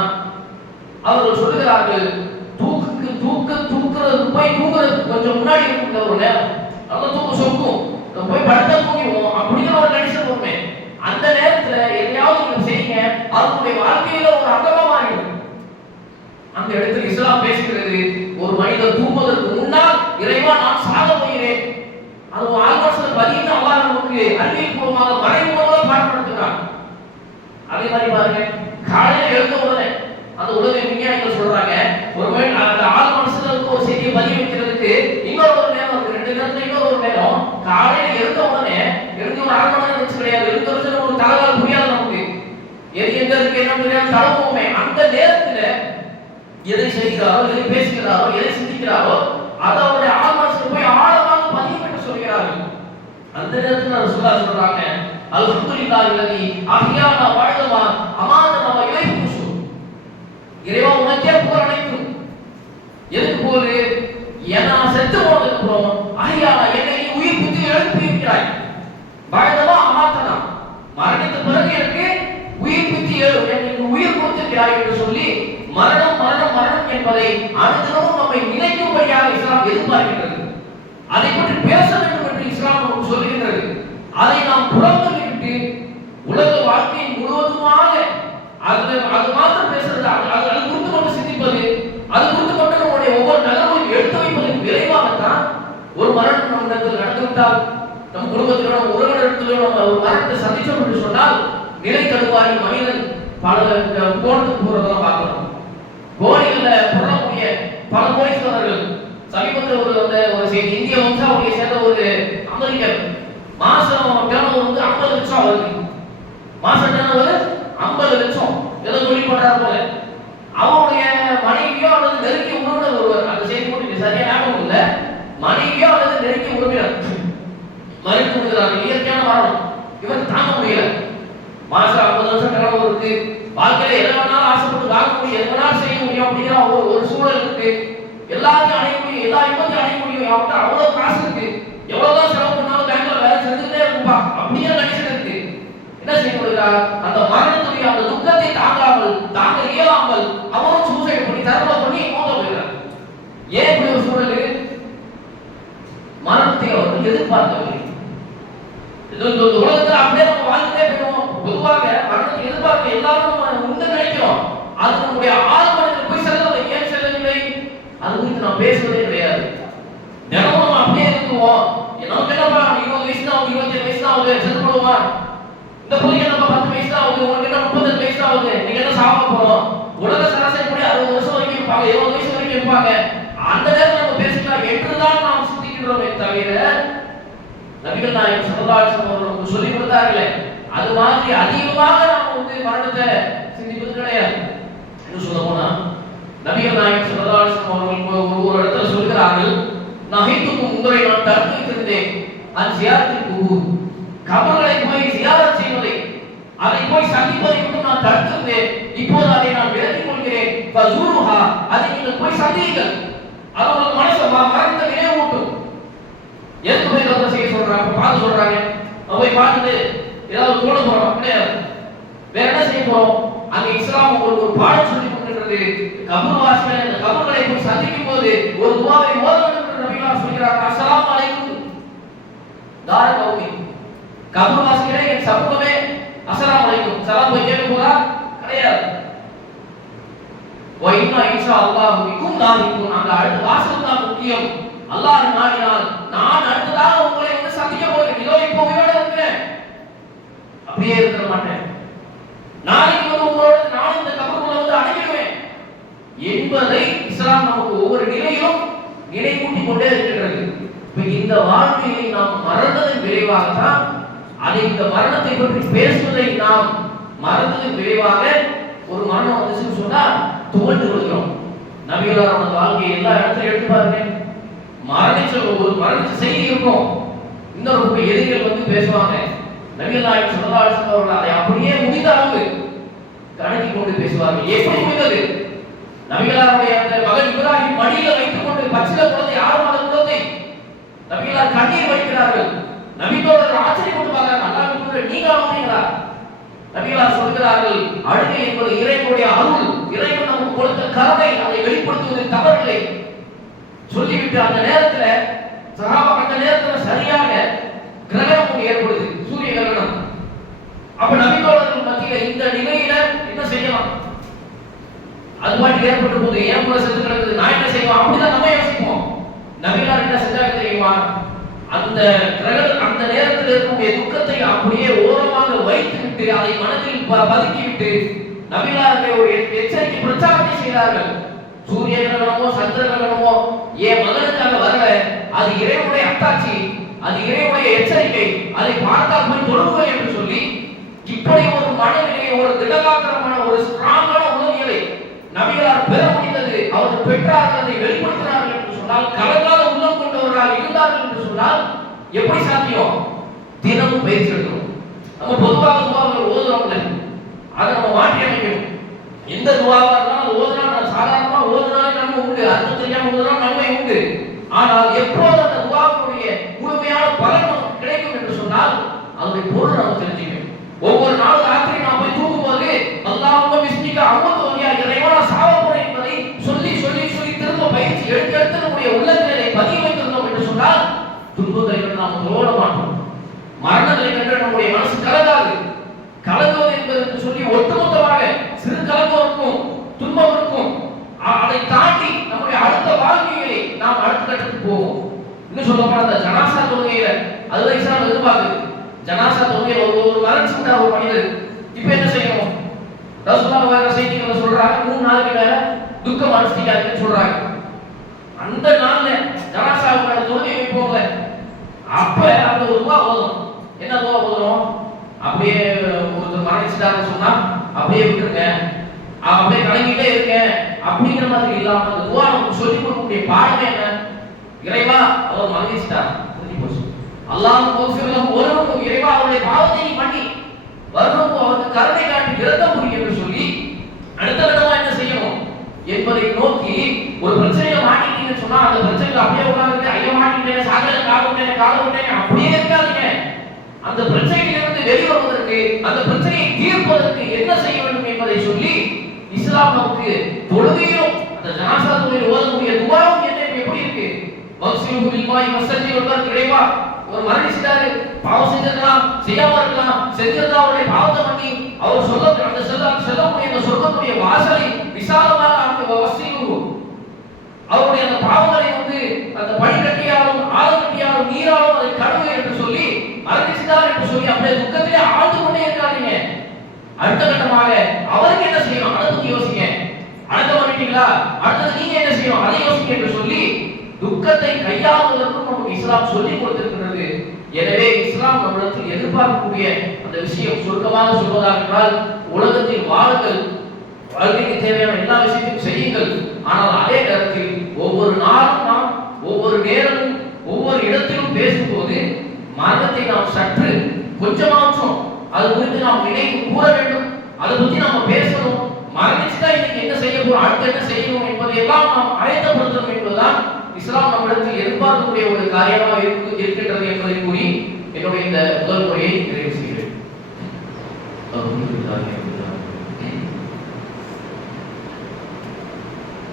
அவர்கள் சொல்லுகிறார்கள், தூக்குறது போய் தூங்குறதுக்கு கொஞ்சம் முன்னாடி இருக்கிற ஒரு நேரம் அங்க தூக்க சொக்கும் போய் படுத்த தூங்கிடுவோம் அப்படிங்கிற ஒரு கண்டிஷன் வருமே, அந்த நேரத்துல எதையாவது நீங்க செய்யுங்க, அவருடைய வாழ்க்கையில ஒரு அங்கமா மாறிடும். அந்த இடத்துல இஸ்லாம் பேசுகிறது, ஒரு மனிதர் தூங்குவதற்கு முன்னால் இறைவா நான் சாக போகிறேன், அது ஆல்மோஸ்ட் பதின்னு அல்லாஹ் நமக்கு அறிவியல் பூர்வமாக மறைமுகமாக பாடப்படுத்துகிறான். அதே மாதிரி பாருங்க, காலையில எழுந்த உடனே அந்த உலக விஞ்ஞானிகள் சொல்றாங்க, ஒருவேளை அந்த ஆள் மனசுல இருக்க ஒரு செய்தியை பதிய வைக்கிறதுக்கு இன்னொரு ஒரு நேரம் இருக்கு, 2 நேரத்துல இன்னொரு ஒரு நேரம். காலையில எழுந்த உடனே எழுந்து ஒரு 1/2 மணி நேரம் வச்சு கிடையாது, எழுந்த வருஷம் ஒரு தலைகால் புரியாது நமக்கு, எது எங்க இருக்கு என்ன தெரியாது தளவுமே. அந்த நேரத்துல எதை செய்கிறாரோ, எதை பேசுகிறாரோ, எதை சிந்திக்கிறாரோ அதை அவருடைய ஆள் மனசுல போய் ஆழமாக பதியும் என்று சொல்கிறார்கள். அந்த நேரத்துல ரசூலுல்லாஹ் சொல்றாங்க, அல்ஹம்துலில்லாஹி அல்லதி அஹ்யானா வஅதமா அமாதனா வ இலைஹி நுஷூர். இறைவா உனக்கே புகழ் அனைத்தும். எதுக்கு புகழ்? ஏன்னா செத்து போனதுக்கு அப்புறம் அஹ்யானா என்னை நீ உயிர்ப்பித்து எழுப்பி இருக்கிறாய், வஅதமா அமாதனா மரணித்த பிறகு எனக்கு உயிர்ப்பித்து என்னை உயிர் கொடுத்திருக்கிறாய் என்று சொல்லி மரணம் மரணம் மரணம் என்பதை அனுதினமும் நம்மை நினைக்கும்படியாக இஸ்லாம் எதிர்பார்க்கின்றது. அதை பற்றி பேச வேண்டும் என்று இஸ்லாம் நமக்கு சொல்லுகின்றது. அதை நாம் புறந்தள்ளிவிட்டு உலக வாழ்க்கை முழுவதுமாக அது மாத்திரம் பேசுறது, அது குறித்து மட்டும் சிந்திப்பது, அது குறித்து மட்டும் நம்முடைய ஒவ்வொரு நகர்வையும் எடுத்து வைப்பதற்கு விரைவாகத்தான் ஒரு மரணம் நம்ம இடத்தில் நடந்துவிட்டால், நம் குடும்பத்திலோ நம்ம உறவினரிடத்திலோ நம்ம ஒரு மரணத்தை சந்திச்சோம் என்று சொன்னால் நிலை தடுவாரி மனிதன் பல கோணத்துக்கு போறதெல்லாம் பார்க்கணும். கோடிகள்ல புறக்கூடிய பல கோடீஸ்வரர்கள். சமீபத்தில் ஒரு செய்தி, இந்திய வம்சாவளியை சேர்ந்த ஒரு அமெரிக்கர் மாசம் டர்னோவர் வந்து 50 லட்சம் வருது, மாசம் டர்னோவர் 50 லட்சம் ஏதோ தொழில் பண்றாரு போல. அவருடைய மனைவியோ அல்லது நெருங்கிய உறவினர் ஒருவர், அந்த செய்தி மட்டும் சரியா ஞாபகம் இல்லை, மனைவியோ அல்லது நெருங்கிய உறவினர் மறைத்து விடுகிறார்கள், இயற்கையான மரணம். இவர் தாங்க முடியல, மாசம் 50 லட்சம் டர்னோவர் இருக்கு, வாழ்க்கையில எதை வேணாலும் ஆசைப்பட்டு வாங்க முடியும், எது வேணாலும் செய்ய முடியும் அப்படிங்கிற ஒரு சூழல் இருக்கு, எல்லாத்தையும் அடைய முடியும், எல்லா இன்பத்தையும் அடைய முடியும், அவர்கிட்ட அவ்வளவு காசு இருக்கு, எவ்வளவுதான் செலவு பண்ணாலும் பேங்க்ல வேலை செஞ்சுட்டே இருக்கும்பா அப்படிங்கிற கண்டிஷன் இருக்கு. என்ன செய்ய முடிகிறார்? அந்த மரணத்துடைய அந்த துக்கத்தை தாங்க இயலாமல் அவரும் சூசைட் பண்ணி தற்கொலை பண்ணி மோத போகிறார். ஏன் இப்படி ஒரு சூழல்? மரணத்தை அவர்கள் எதிர்பார்க்கவில்லை. இந்த உலகத்துல அப்படியே நம்ம வாழ்ந்துட்டே போயிடுவோம். பொதுவாக மரணத்தை எதிர்பார்க்க எல்லாரும் நம்ம உண்டு நினைக்கிறோம், அது நம்முடைய ஆழ்மனத்தில் போய் செல்லவில்லை. ஏன் செல்லவில்லை? அது குறித்து நாம் பேசுவதே கிடையாது. தினமும் நம்ம அப்படியே இருக்குவோம், நமக்கு என்னப்பா 20 வயசு தான் ஆகுது, 25 வயசு தான் ஆகுது, செத்து போடுவான், இந்த புதிய நம்ம 10 வயசு தான் ஆகுது, உனக்கு என்ன 35 வயசு தான் ஆகுது, நீங்க என்ன சாக போறோம். உலக சராசரி கூட 60 வருஷம் வரைக்கும் இருப்பாங்க, 70 வயசு வரைக்கும் இருப்பாங்க. அந்த நேரத்தில் நம்ம பேசிக்கலாம் என்றுதான் நாம் சிந்திக்கின்றோமே தவிர, நபிகள் நாயகம் ஸல்லல்லாஹு அலைஹி வஸல்லம் அவர்கள் நமக்கு சொல்லி கொடுத்தார்களே அது மாதிரி அதிகமாக நாம் வந்து மரணத்தை சிந்திப்பது கிடையாது. என்ன சொல்ல போனா, நபிகள் நாயகம் ஸல்லல்லாஹு அலைஹி வஸல்லம் அவர்கள் ஒரு இடத்துல சொல்கிறார்கள், நஹைத்துக்கும் உங்களை நான் தடுத்து வைத்திருந்தேன் அந்த ஜியாரத்தில் குபூர், கபர்களை போய் ஜியாரத் செய்வதை, அதை போய் சந்திப்பதை மட்டும் நான் தடுத்திருந்தேன், இப்போது அதை நான் விலக்கிக் கொள்கிறேன், ஃபஸூருஹா, அதை நீங்கள் போய் சந்தியுங்கள், அது உங்களுக்கு மனசு மரணத்தை நினைவூட்டும். எதுக்கு போய் கபரை செய்ய சொல்றாங்க? பார்த்து சொல்றாங்க, போய் பார்த்துட்டு ஏதாவது தோண போறோம் கிடையாது, வேற என்ன செய்ய போறோம்? அங்க இஸ்லாம் உங்களுக்கு ஒரு பாடம் சொல்லி கொடுக்கின்றது. கபர் வாசிகளை அந்த கபர்களை போய் சந்திக்கும் போது ஒரு துஆவை ஓத வேண்டும் என்று நபிகள் சொல்கிறார். அஸ்ஸலாமு அலைக்கும் தார கௌமி, கபர் வாசிகளே என் சமூகமே அஸ்ஸலாமு அலைக்கும் சலாம் போய் கேட்க போறா கிடையாது. வ இன்னா இன்ஷா அல்லாஹ் பிக்கும் லாஹிகும், அந்த அடுத்த வாசல் தான் முக்கியம். அல்லாஹ் நாடினால் நான் அடுத்ததாக உங்களை வந்து சந்திக்க போகிறேன், இதோ இப்போ உயிரோட இருக்கிறேன், அப்படியே இருக்க மாட்டேன், நாளைக்கு வந்து உங்களோட நான் இந்த கபருக்குள்ள வந்து அடங்கிடுவேன் என்பதை இஸ்லாம் நமக்கு ஒவ்வொரு நிலையிலும் நினைவூட்டி கொண்டே இருக்கின்றது. இப்ப இந்த வாழ்க்கையை நாம் மறந்ததன் விளைவாகத்தான், அதை இந்த மரணத்தை பற்றி பேசுவதை நாம் மறந்ததன் விளைவாக ஒரு மரணம் வந்துச்சுன்னு சொன்னா துவண்டு விடுகிறோம். நபிகளார் அந்த வாழ்க்கையை எல்லா இடத்துலையும் எடுத்து பாருங்க, மரணிச்ச செய்தி இருக்கும், இன்னொரு எதிரிகள் வந்து பேசுவாங்க, நபிகள் நாயகம் ஸல்லல்லாஹு அலைஹி வஸல்லம் அவர்கள் அதை அப்படியே முடிந்த அளவு அடக்கி கொண்டு பேசுவார்கள். எப்படி முடிந்தது? நபிகளாருடைய அந்த மகன் இப்ராஹிம் மடியில வைத்துக் கொண்டு பச்சில குழந்தை 6 மாத குழந்தை நபிகளார் கண்ணீர் வடிக்கிறார்கள். நபித்தோழர்கள் ஆச்சரியப்பட்டு பார்க்கிறார்கள். அல்லாஹ்வுடைய நீங்க ஆவீங்களா? நபிகளார் சொல்கிறார்கள், அழுகை என்பது இறைவனுடைய அருள், இறைவன் நமக்கு கொடுத்த கருணை, அதை வெளிப்படுத்துவதில் தவறில்லை சொல்லிவிட்டு அந்த நேரத்துல சஹாபா அந்த நேரத்துல சரியாக கிரகணம் ஏற்படுது, சூரிய கிரகணம். அப்ப நபித்தோழர்கள் மத்தியில இந்த நிலையில என்ன செய்யலாம்? அது பாட்டு ஏற்பட்ட போது ஏன் கூட செத்து கிடக்குது, நான் என்ன செய்வோம்? அப்படிதான் நம்ம யோசிப்போம். நபிகளார் என்ன செஞ்சாங்க தெரியுமா? அந்த அந்த நேரத்தில் இருக்கக்கூடிய துக்கத்தை அப்படியே ஓரமாக வைத்துவிட்டு அதை மனதில் பதுக்கிவிட்டு நபிகளாருடைய ஒரு எச்சரிக்கை பிரச்சாரத்தை செய்தார்கள். சூரிய கிரகணமோ சந்திர கிரகணமோ என் மகனுக்காக வரல, அது இறைவனுடைய அத்தாட்சி, அது இறைவனுடைய எச்சரிக்கை, அதை பார்த்தால் போய் தொழுவுங்கள் என்று சொல்லி இப்படி ஒரு மனநிலையை, ஒரு திடகாத்திரமான ஒரு ஸ்ட்ராங்கான உணர்வுகளை நபிகளார் பெற முடிந்தது. அவர்கள் பெற்றார்கள், அதை வெளிப்படுத்தினார்கள் என்று சொன்னால், கலங்காத உள்ளம் கொண்டவர்களாக இருந்தார்கள் என்று சொன்னால் எப்படி சாத்தியம்? தினமும் பயிற்சி எடுக்கணும். நம்ம பொதுவாக துவாக்கள் ஓதுறோம்ல, அதை நம்ம மாற்றி அமைக்கணும். எந்த துவாவா இருந்தாலும் அது ஓதுனா சாதாரணமா ஓதுனாலே நன்மை உண்டு, அர்த்தம் தெரியாம ஓதுனா நன்மை உண்டு. ஆனால் எப்போது அந்த துவாவுடைய முழுமையான பலன் நமக்கு கிடைக்கும் என்று சொன்னால் அதனுடைய பொருள் நம்ம தெரிஞ்சுக்கணும். ஒவ்வொரு நாள் ராத்திரி நாம் போய் தூங்கும் போது அல்லாஹ்வும்ம பிஸ்மிக அமூது வ இறைவனா சாவப்போறேன் என்பதை சொல்லி சொல்லி சொல்லி திரும்ப பயிற்சி எடுத்து நம்முடைய உள்ளத்திலே பதிய வைத்திருந்தோம் என்று சொன்னால் துன்பங்களை கண்டு நாம் தோட மாட்டோம். மரணங்களை கண்டு நம்முடைய மனசு கலங்காது. கலங்குவது என்பதற்கு சொல்லி ஒட்டுமொத்தமாக சிறு கலங்கம் இருக்கும், துன்பம் இருக்கும். அதை தாண்டி நம்முடைய அடுத்த வாழ்க்கையை நாம் அடுத்த கட்டத்துக்கு போவோம். இன்னும் சொல்ல போனா அந்த ஜனாசா தொழுகையில அதுதான் இஸ்லாம் எதிர்பார்க்குது. ஜனாசா தொழுகையில ஒரு மரணிச்சுட்டா ஒரு மனிதர் இப்ப என்ன செய்யணும்? ரசூலுல்லாஹி வேற செய்திகளை சொல்றாங்க, 3 நாளுக்கு மேல துக்கம் அனுஷ்டிக்காதுன்னு சொல்றாங்க. அந்த நாள்ல ஜனாசாவுக்கான தொழுகை வைப்போங்க. அப்ப அந்த ஒரு துவா ஓதும். என்ன துவா ஓதுறோம்? அப்படியே ஒருத்தர் மரணிச்சுட்டாருன்னு சொன்னா அப்படியே விட்டுருங்க, அப்படியே கலங்கிட்டே இருக்க அப்படிங்கிற மாதிரி இல்லாம அந்த துவா நமக்கு சொல்லிக் கொடுக்கக்கூடிய பாடமே என்ன? இறைவா அவர் மரணிச்சுட்டார், அல்லாஹ் ஒரு இறைவா அவருடைய பாவத்தை நீ பண்ணி வரணும், அவருக்கு கருணை காட்டி இரக்கம் புரி என்று சொல்லி அடுத்த கட்டமா என்ன செய்யணும் என்பதை நோக்கி ஒரு பிரச்சனையை மாட்டிட்டீங்கன்னு சொன்னா அந்த பிரச்சனைக்கு அப்படியே உட்கார்ந்து ஐயோ மாட்டிட்டேன், சாகல கால விட்டேன் அப்படியே இருக்காதீங்க. அந்த பிரச்சனையிலிருந்து வெளிவருவதற்கு, அந்த பிரச்சனையை தீர்ப்பதற்கு என்ன செய்ய வேண்டும் என்பதை சொல்லி இஸ்லாம் நமக்கு தொழுகையிலும் அந்த ஜனாசா தொழுகையில் ஓதக்கூடிய துஆவும் என்ன எப்படி இருக்கு? வக்ஸிலுஹு பில்மாஇ வஸஜ்ஜில் இறைவா ஒரு மரணிச்சிட்டாரு, பாவம் செஞ்சிருக்கலாம், செய்யாம இருக்கலாம், செஞ்சிருந்தா அவருடைய பாவத்தை பண்ணி அவர் சொல்லக்கூடிய அந்த சொர்க்கத்துடைய வாசலை விசாலமாக வஸிலுஹு அவருடைய அந்த பாவங்களை அந்த பனிக்கட்டியாலும் ஆழக்கட்டியாலும் நீராலும் அதை கழுவு என்று சொல்லி மரணிச்சிட்டார் என்று சொல்லி அப்படியே துக்கத்திலே ஆழ்ந்து கொண்டே இருக்காதீங்க. அடுத்த கட்டமாக அவருக்கு என்ன செய்யணும் அதை பத்தி யோசிங்க. அடுத்த பண்ணிட்டீங்களா, அடுத்தது நீங்க என்ன செய்யணும் அதை யோசிங்க என்று சொல்லி துக்கத்தை கையாளுவதற்கும் நமக்கு இஸ்லாம் சொல்லிக் கொடுத்திருக்கிறது. எனவே இஸ்லாம் நம்மிடத்தில் எதிர்பார்க்கக்கூடிய அந்த விஷயம் சுருக்கமாக சொல்வதாக என்றால், உலகத்தில் வாழுங்கள், வாழ்க்கைக்கு தேவையான எல்லா விஷயத்தையும் செய்யுங்கள். ஆனால் அதே நேரத்தில் ஒவ்வொரு நாளும் நாம் ஒவ்வொரு நேரமும் ஒவ்வொரு இடத்திலும் பேசும்போது மரணத்தை நாம் சற்று கொஞ்சமாச்சும் அது குறித்து நாம் நினைவு கூற வேண்டும். அதை பற்றி நாம பேசணும். மரணிச்சுட்டா இன்னைக்கு என்ன செய்ய போறோம், அடுத்து என்ன செய்யணும் என்பதையெல்லாம் நாம் ஆயத்தப்படுத்தணும் என்பதுதான் இஸ்லாம் நம்மிடத்தில் எதிர்பார்க்கக்கூடிய ஒரு காரியமாக இருக்கின்றது என்பதை கூறி என்னுடைய இந்த முதல் முறையை நிறைவு செய்கிறேன்.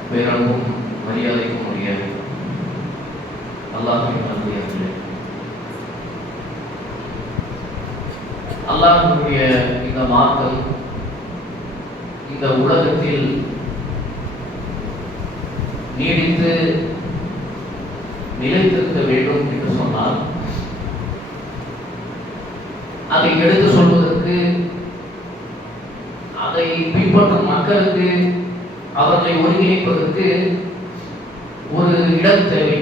பேரளவும் மரியாதைக்கும் உரிய அல்லாஹ்வின் நல்லடியார்களே, அல்லாஹ்வுடைய இந்த மார்க்கம் இந்த உலகத்தில் நீடித்து நிலைத்திருக்க வேண்டும் என்று சொன்னால் அதை எடுத்து சொல்வதற்கு, அதை பின்பற்றும் மக்களுக்கு அவர்களை ஒருங்கிணைப்பதற்கு ஒரு இடம் தேவை.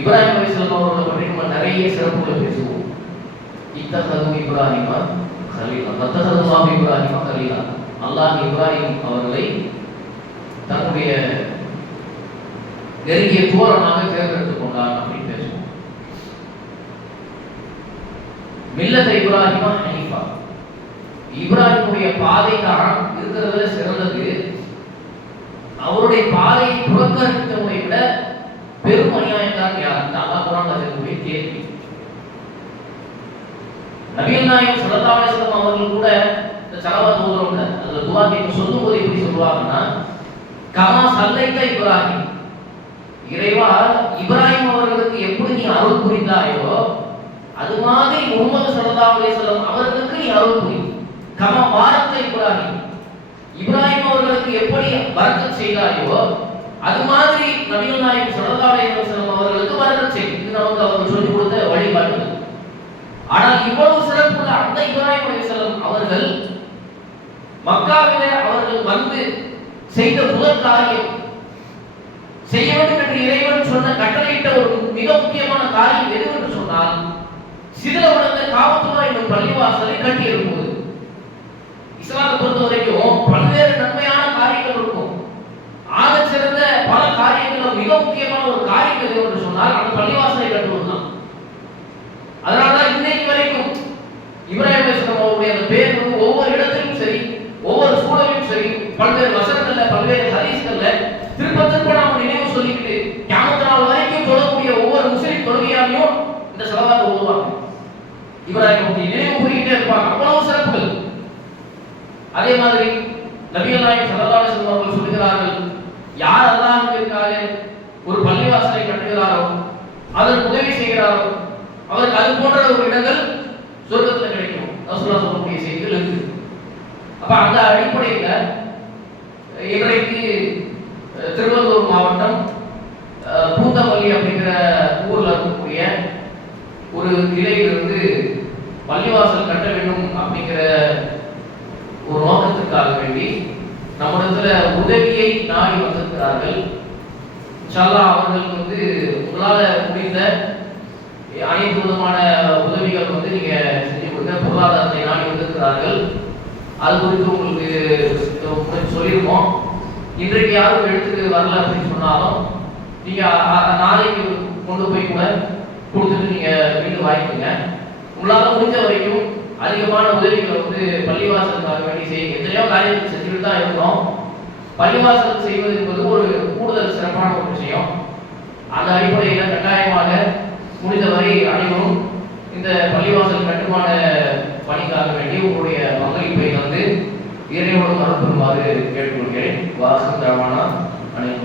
இப்ராஹிம் அலைஹிஸ்ஸலாம் அவர்களை பற்றி நம்ம நிறைய சிறப்புகளை பேசுவோம். இத்தஹது இப்ராஹிம கலீலா, வத்தஹதுல்லாஹு இப்ராஹிம கலீலா, அல்லாஹ் இப்ராஹிம் அவர்களை தன்னுடைய நெருங்கிய தோழனாக தேர்ந்தெடுத்துக் கொண்டார் அப்படின்னு பேசுவோம். மில்லத் இப்ராஹிம ஹனீஃபா, இப்ராஹிமுடைய பாதை தான் இருக்கிறதுல சிறந்தது. அவருடைய பாதையை புறக்கணித்தவரை விட பெரும் அநியாயக்காரன் யார்? அல்லாஹ் குர்ஆன்ல இருக்கக்கூடிய கேள்வி. நபிகள் நாயகம் ஸல்லல்லாஹு அலைஹி வஸல்லம் அவர்கள் கூட இந்த ஸலவாத் ஓதுறோம்ல, அதுல துஆ கேட்க சொல்லும்போது எப்படி சொல்லுவாங்கன்னா, கமா சல்லைத இப்ராஹிம், இறைவா இப்ராஹிம் அவர்களுக்கு எப்படி நீ அருள் புரிந்தாயோ அது மாதிரி முஹம்மது ஸல்லல்லாஹு அலைஹி வஸல்லம் அவர்களுக்கு நீ அருள் புரி. கமா பாரத்த இப்ராஹிம், இப்ராஹிம் அவர்களுக்கு எப்படி பரக்கத் செய்தாயோ அது மாதிரி நபிகள் நாயகம் ஸல்லல்லாஹு அலைஹி வஸல்லம் அவர்களுக்கு பரக்கத் செய். இது நமக்கு அவர்கள் சொல்லிக் கொடுத்த வழிகாட்டுதல். ஆனால் இவ்வளவு சிறப்புள்ள அந்த இப்ராஹிம் அலைஹிஸ்ஸலாம் அவர்கள் மக்காவிலே அவர்கள் வந்து செய்த முதல் காரியம், செய்ய வேண்டும் என்று இறைவன் சொன்ன கட்டளையிட்ட ஒரு மிக முக்கியமான காரியம் எது என்று சொன்னால், சிதிலமடைந்த காபத்துல்லா என்னும் பள்ளிவாசலை கட்டி எழுப்புவது. இஸ்லாத்தை பொறுத்த வரைக்கும் பல்வேறு நன்மையான காரியங்கள் இருக்கும். ஆக சிறந்த பல காரியங்கள் மிக முக்கியமான ஒரு காரியம் எது என்று சொன்னால் அந்த பள்ளிவாசலை கட்டுவதுதான். அதனாலதான் இன்னைக்கு வரைக்கும் இப்ராஹிம் அலைஹிஸ்ஸலாம் அவருடைய அந்த பேர் வந்து ஒவ்வொரு இடத்திலும் சரி, ஒவ்வொரு சூழலிலும் சரி, பல்வேறு வசனங்கள்ல, பல்வேறு ஹதீஸ்கள்ல திரும்ப திரும்ப நாம நினைவு சொல்லிக்கிட்டு கியாமத் நாள் வரைக்கும் தொழக்கூடிய ஒவ்வொரு முஸ்லிம் தொழுகையாலையும் இந்த ஸலவாத் ஓதுவாங்க. இப்ராஹிம் பத்தி நினைவு கூறிக்கிட்டே இருப்பாங்க. அவ்வளவு சிறப்புகள். அதே மாதிரி நபிகள் நாயகம் ஸல்லல்லாஹு அலைஹி வஸல்லம் அவர்கள் சொல்கிறார்கள், யார் அல்லாஹ்விற்காக ஒரு பள்ளிவாசலை கட்டுகிறாரோ, அதற்கு உதவி செய்கிறாரோ, அவருக்கு அது போன்ற ஒரு இடங்கள் சொர்க்கத்தில் கிடைக்கும். ரசூலுல்லாஹ் சொல்லக்கூடிய செய்திகள் இருக்கு. அப்ப அந்த அடிப்படையில இன்றைக்கு திருவள்ளூர் மாவட்டம் பூந்தமல்லி அப்படிங்கிற ஊர்ல இருக்கக்கூடிய ஒரு கிளையிலிருந்து பள்ளிவாசல் கட்ட வேண்டும் அப்படிங்கிற ஒரு நோக்கத்திற்காக வேண்டி நம்மிடத்துல உதவியை நாடி வந்திருக்கிறார்கள். இன்ஷா அல்லாஹ் அவர்களுக்கு வந்து உங்களால முடிந்த அனைத்து விதமான உதவிகள் வந்து நீங்க செஞ்சு கொடுங்க. பொருளாதாரத்தை நாடி வந்திருக்கிறார்கள். அது குறித்து உங்களுக்கு சொல்லியிருக்கோம். இன்றைக்கு யாரும் எடுத்துட்டு வரல அப்படின்னு சொன்னாலும் நீங்க நாளைக்கு கொண்டு போய் கூட கொடுத்துட்டு நீங்க வீட்டு வாங்கிக்கோங்க. உங்களால முடிஞ்ச வரைக்கும் அதிகமான உதவிகளை வந்து பள்ளிவாசலுக்காக வேண்டி செய்யுங்க. எத்தனையோ காரியங்கள் செஞ்சுட்டு தான் இருக்கிறோம். பள்ளிவாசல் செய்வது என்பது ஒரு கூடுதல் சிறப்பான ஒரு விஷயம். அந்த அடிப்படையில் கட்டாயமாக முடிந்தவரை அனைவரும் இந்த பள்ளிவாசல் கட்டுமான பணிக்காக வேண்டி உங்களுடைய பங்களிப்பை வந்து இறைவனும் அனுப்புமாறு கேட்டுக்கொள்கிறேன். வாசல் தரமான அனைவரும்